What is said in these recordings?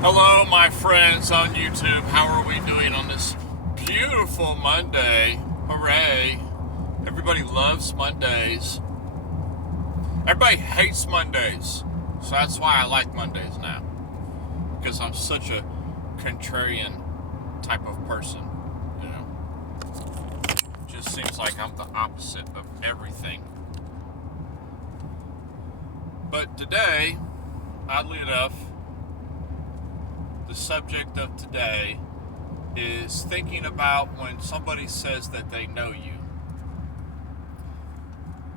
Hello, my friends on YouTube. How are we doing on this beautiful Monday? Hooray! Everybody loves Mondays. Everybody hates Mondays. So that's why I like Mondays now. Because I'm such a contrarian type of person. You know, just seems like I'm the opposite of everything. But today, oddly enough, the subject of today is thinking about when somebody says that they know you.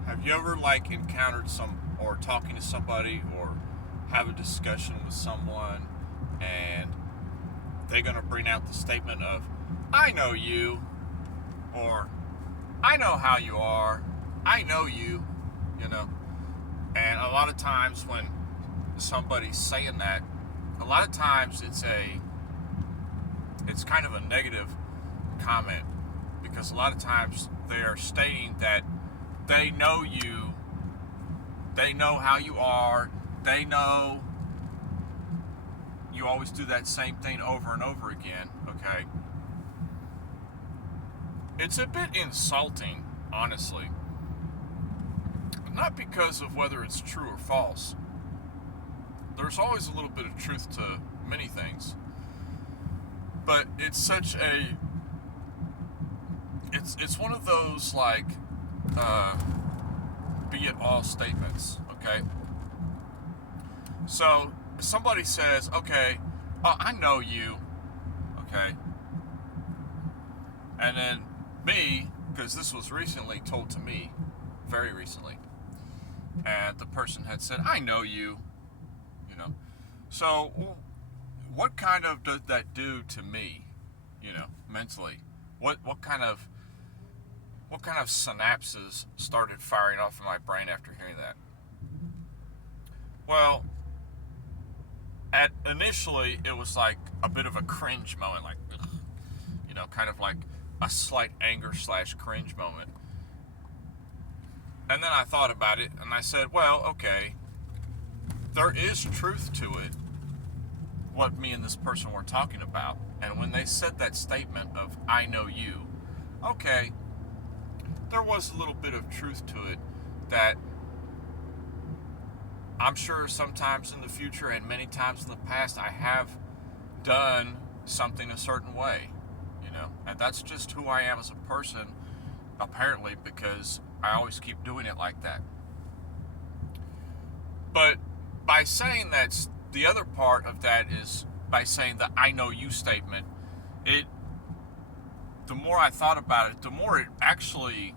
Have you ever encountered or talking to somebody or have a discussion with someone and they're going to bring out the statement of, I know you, or I know how you are, I know you, you know. And a lot of times when somebody's saying that, a lot of times it's kind of a negative comment, because a lot of times they are stating that they know you, they know how you are, they know you always do that same thing over and over again, okay? It's a bit insulting, honestly. Not because of whether it's true or false. There's always a little bit of truth to many things. But it's such a... It's one of those, be it all statements, okay? So, somebody says, okay, I know you, okay? And then me, because this was recently told to me, very recently, and the person had said, I know you, you know. So, what kind of does that do to me, mentally? What kind of synapses started firing off in my brain after hearing that? Well, initially it was like a bit of a cringe moment, like, ugh, kind of like a slight anger / cringe moment. And then I thought about it and I said, well, okay, there is truth to it, what me and this person were talking about. And when they said that statement of, I know you, okay, there was a little bit of truth to it, that I'm sure sometimes in the future and many times in the past I have done something a certain way, and that's just who I am as a person, apparently, because I always keep doing it like that. But by saying that, the other part of that is by saying the I know you statement, the more I thought about it, the more it actually,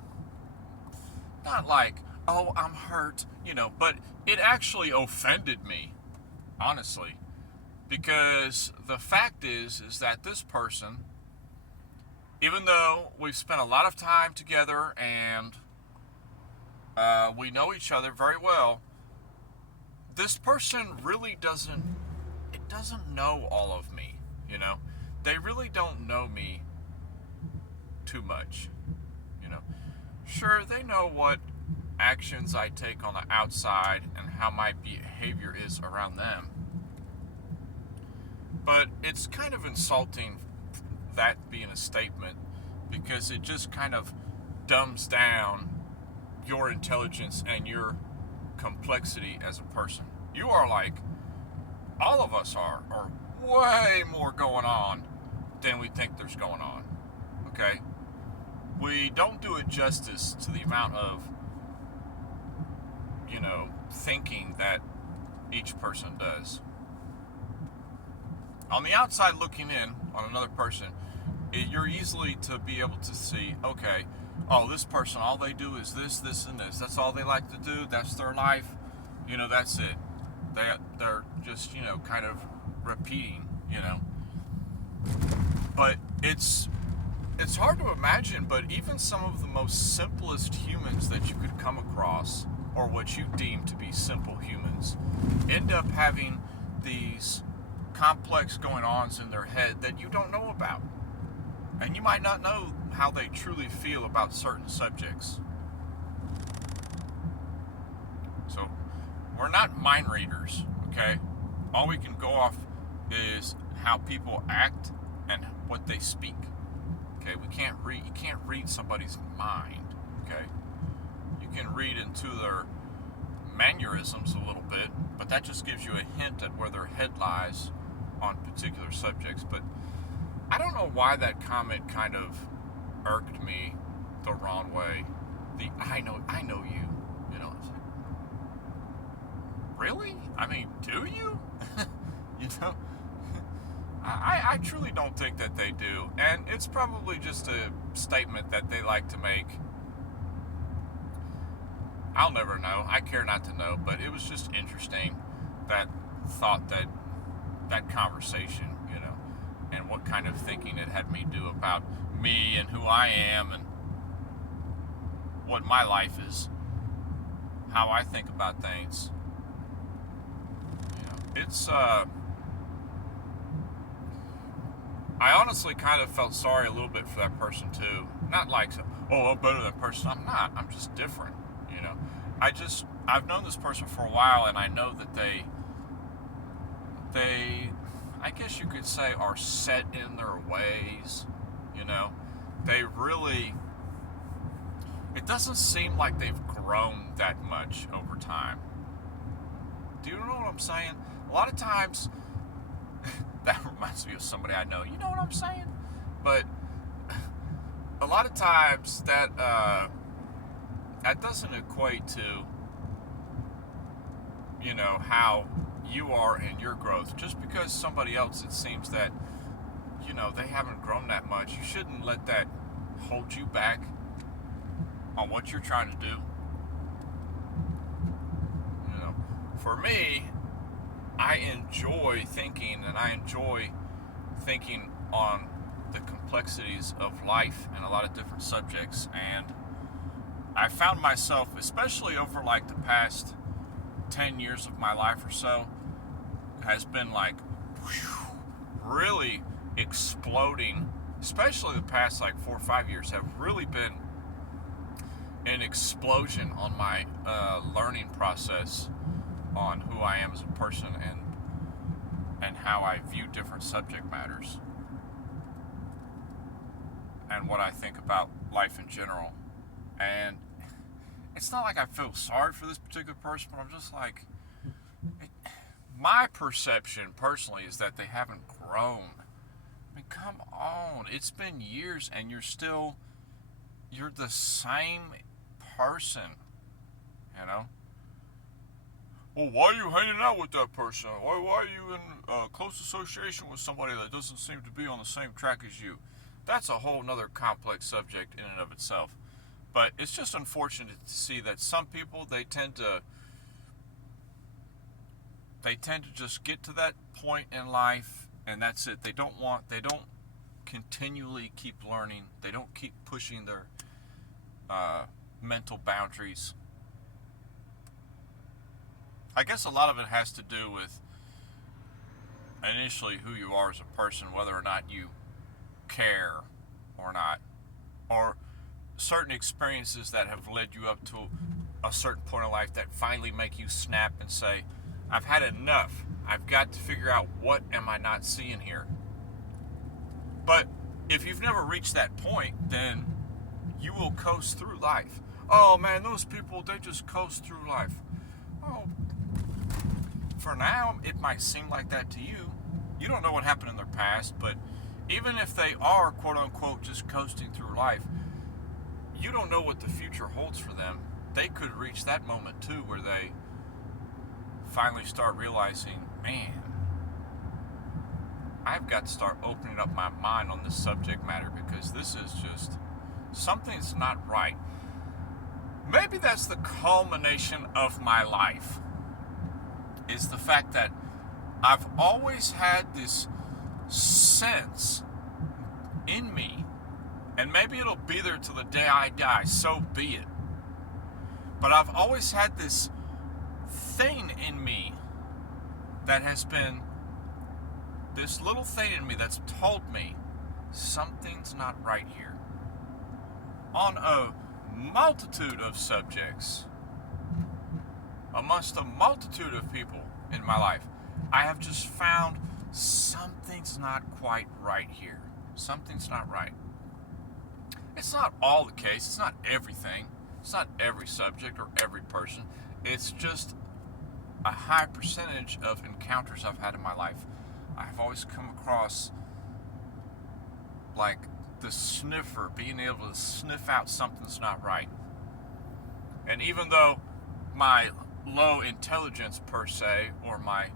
not like, oh, I'm hurt, but it actually offended me, honestly. Because the fact is that this person, even though we've spent a lot of time together and we know each other very well, this person really doesn't know all of me, They really don't know me too much, Sure, they know what actions I take on the outside and how my behavior is around them. But it's kind of insulting, that being a statement, because it just kind of dumbs down your intelligence and your complexity as a person. You are like, all of us are way more going on than we think there's going on, okay? We don't do it justice to the amount of, thinking that each person does. On the outside looking in on another person, you're easily to be able to see, okay, oh, this person, all they do is this, this, and this. That's all they like to do. That's their life. That's it. They're just, kind of repeating, But it's hard to imagine, but even some of the most simplest humans that you could come across, or what you deem to be simple humans, end up having these complex going-ons in their head that you don't know about. And you might not know how they truly feel about certain subjects. So, we're not mind readers, okay? All we can go off is how people act and what they speak. Okay, you can't read somebody's mind. Okay, you can read into their mannerisms a little bit, but that just gives you a hint at where their head lies on particular subjects. But I don't know why that comment kind of irked me the wrong way. The I know you. You know, it's like, really? I mean, do you? You know, I truly don't think that they do, and it's probably just a statement that they like to make. I'll never know. I care not to know, but it was just interesting that thought that conversation, you know, and what kind of thinking it had me do about me and who I am and what my life is, how I think about things. You know, it's I honestly kind of felt sorry a little bit for that person too. Not like, oh, I'm better than that person. I'm not. I'm just different. You know, I've known this person for a while, and I know that I guess you could say, are set in their ways. You know, they really. It doesn't seem like they've grown that much over time. Do you know what I'm saying? A lot of times, that reminds me of somebody I know. You know what I'm saying? But a lot of times that doesn't equate to, you know, how you are in your growth. Just because somebody else, it seems that, you know, they haven't grown that much, you shouldn't let that hold you back on what you're trying to do. You know, for me, I enjoy thinking, and I enjoy thinking on the complexities of life and a lot of different subjects. And I found myself, especially over like the past 10 years of my life or so, has been like really exploding. Especially the past like 4 or 5 years have really been an explosion on my learning process on who I am as a person and how I view different subject matters and what I think about life in general. And it's not like I feel sorry for this particular person, but I'm just like, my perception personally is that they haven't grown. I mean, come on. It's been years and you're the same person, you know? Well, why are you hanging out with that person? Why are you in close association with somebody that doesn't seem to be on the same track as you? That's a whole nother complex subject in and of itself. But it's just unfortunate to see that some people, they tend to just get to that point in life and that's it. They don't continually keep learning. They don't keep pushing their mental boundaries. I guess a lot of it has to do with initially who you are as a person, whether or not you care or not, or certain experiences that have led you up to a certain point in life that finally make you snap and say, I've had enough. I've got to figure out what am I not seeing here. But if you've never reached that point, then you will coast through life. Oh man, those people, they just coast through life. Oh, for now, it might seem like that to you. You don't know what happened in their past, but even if they are, quote unquote, just coasting through life, you don't know what the future holds for them. They could reach that moment too where they finally start realizing, man, I've got to start opening up my mind on this subject matter because this is just, something's not right. Maybe that's the culmination of my life, is the fact that I've always had this sense in me, and maybe it'll be there till the day I die, so be it. But I've always had this thing in me that has been this little thing in me that's told me something's not right here. On a multitude of subjects, amongst a multitude of people in my life, I have just found something's not quite right here. Something's not right. It's not all the case. It's not everything. It's not every subject or every person. It's just a high percentage of encounters I've had in my life. I've always come across like the sniffer, being able to sniff out something's not right. And even though my low intelligence per se, or my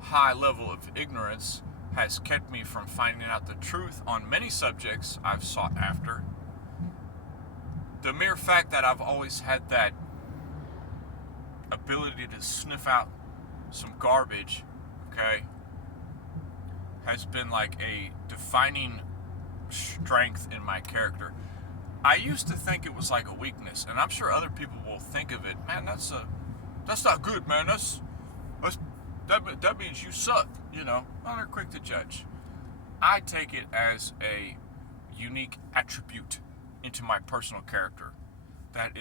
high level of ignorance, has kept me from finding out the truth on many subjects I've sought after, the mere fact that I've always had that ability to sniff out some garbage, okay, has been like a defining strength in my character. I used to think it was like a weakness, and I'm sure other people will think of it, man, that's not good, man. That means you suck, you know. Well, they're quick to judge. I take it as a unique attribute into my personal character that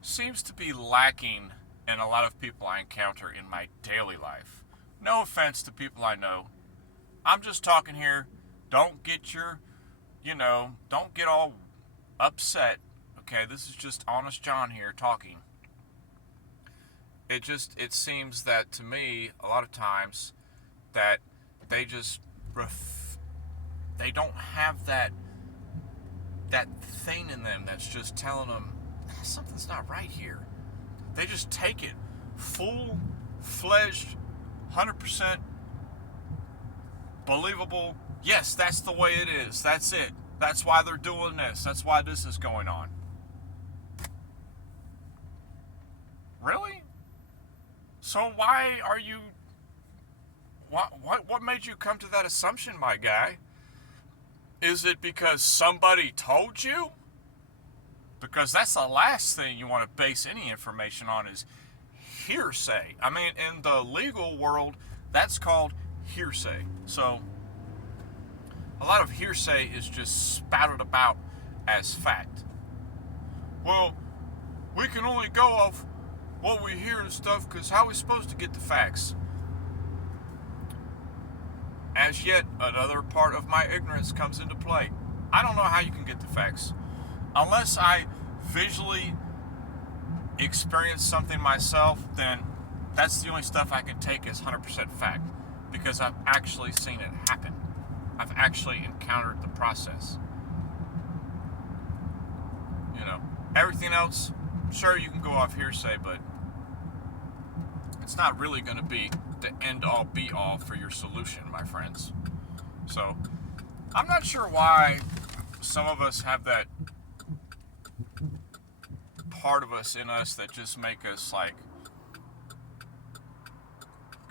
seems to be lacking in a lot of people I encounter in my daily life. No offense to people I know. I'm just talking here. Don't get don't get all upset. Okay, this is just Honest John here talking. It seems that to me a lot of times that they just they don't have that thing in them that's just telling them something's not right here. They just take it full-fledged, 100% believable. Yes, that's the way it is. That's it. That's why they're doing this. That's why this is going on. Really? So why are you... What made you come to that assumption, my guy? Is it because somebody told you? Because that's the last thing you want to base any information on is hearsay. I mean, in the legal world, that's called hearsay. So, a lot of hearsay is just spouted about as fact. Well, we can only go off what we hear and stuff, because how are we supposed to get the facts? As yet, another part of my ignorance comes into play. I don't know how you can get the facts. Unless I visually experience something myself, then that's the only stuff I can take as 100% fact, because I've actually seen it happen. I've actually encountered the process. You know, everything else, sure, you can go off hearsay, but it's not really going to be the end-all, be-all for your solution, my friends. So, I'm not sure why some of us have that part of us in us that just make us, like,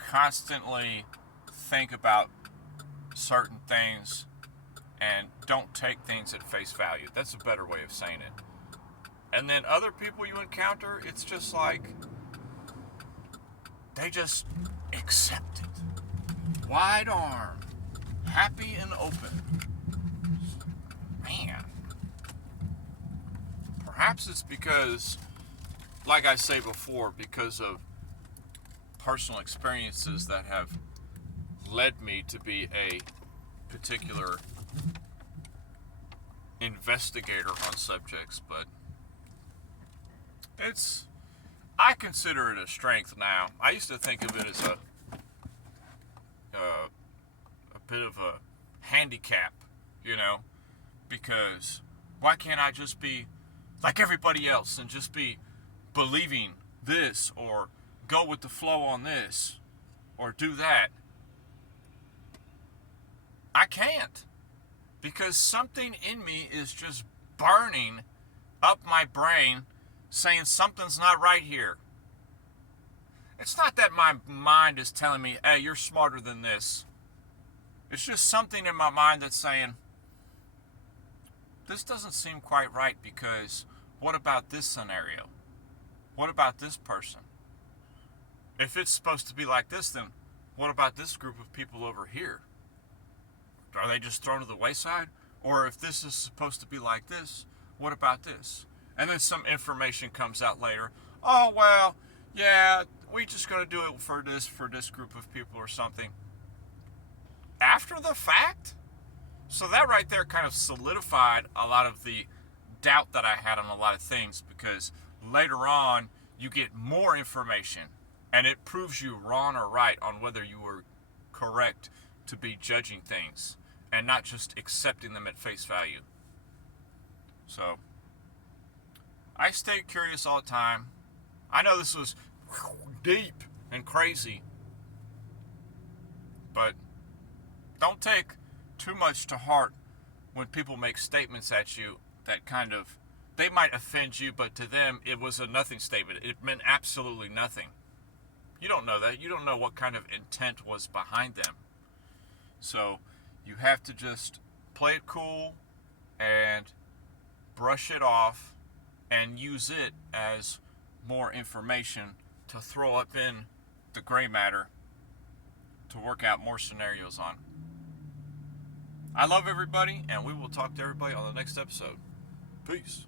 constantly think about certain things and don't take things at face value. That's a better way of saying it. And then other people you encounter, it's just like they just accept it. Wide arm. Happy and open. Man. Perhaps it's because, like I say before, because of personal experiences that have led me to be a particular investigator on subjects, but I consider it a strength now. I used to think of it as a bit of a handicap, you know, because why can't I just be like everybody else and just be believing this, or go with the flow on this, or do that? I can't, because something in me is just burning up my brain saying something's not right here. It's not that my mind is telling me, hey, you're smarter than this. It's just something in my mind that's saying, this doesn't seem quite right, because what about this scenario? What about this person? If it's supposed to be like this, then what about this group of people over here? Are they just thrown to the wayside? Or if this is supposed to be like this, what about this? And then some information comes out later. Oh, well, yeah, we're just going to do it for this group of people or something. after the fact. So that right there kind of solidified a lot of the doubt that I had on a lot of things, because later on you get more information and it proves you wrong or right on whether you were correct to be judging things and not just accepting them at face value. So I stay curious all the time. I know this was deep and crazy, but don't take too much to heart when people make statements at you that kind of, they might offend you, but to them it was a nothing statement. It meant absolutely nothing. You don't know that. You don't know what kind of intent was behind them. So you have to just play it cool and brush it off and use it as more information to throw up in the gray matter to work out more scenarios on. I love everybody, and we will talk to everybody on the next episode. Peace.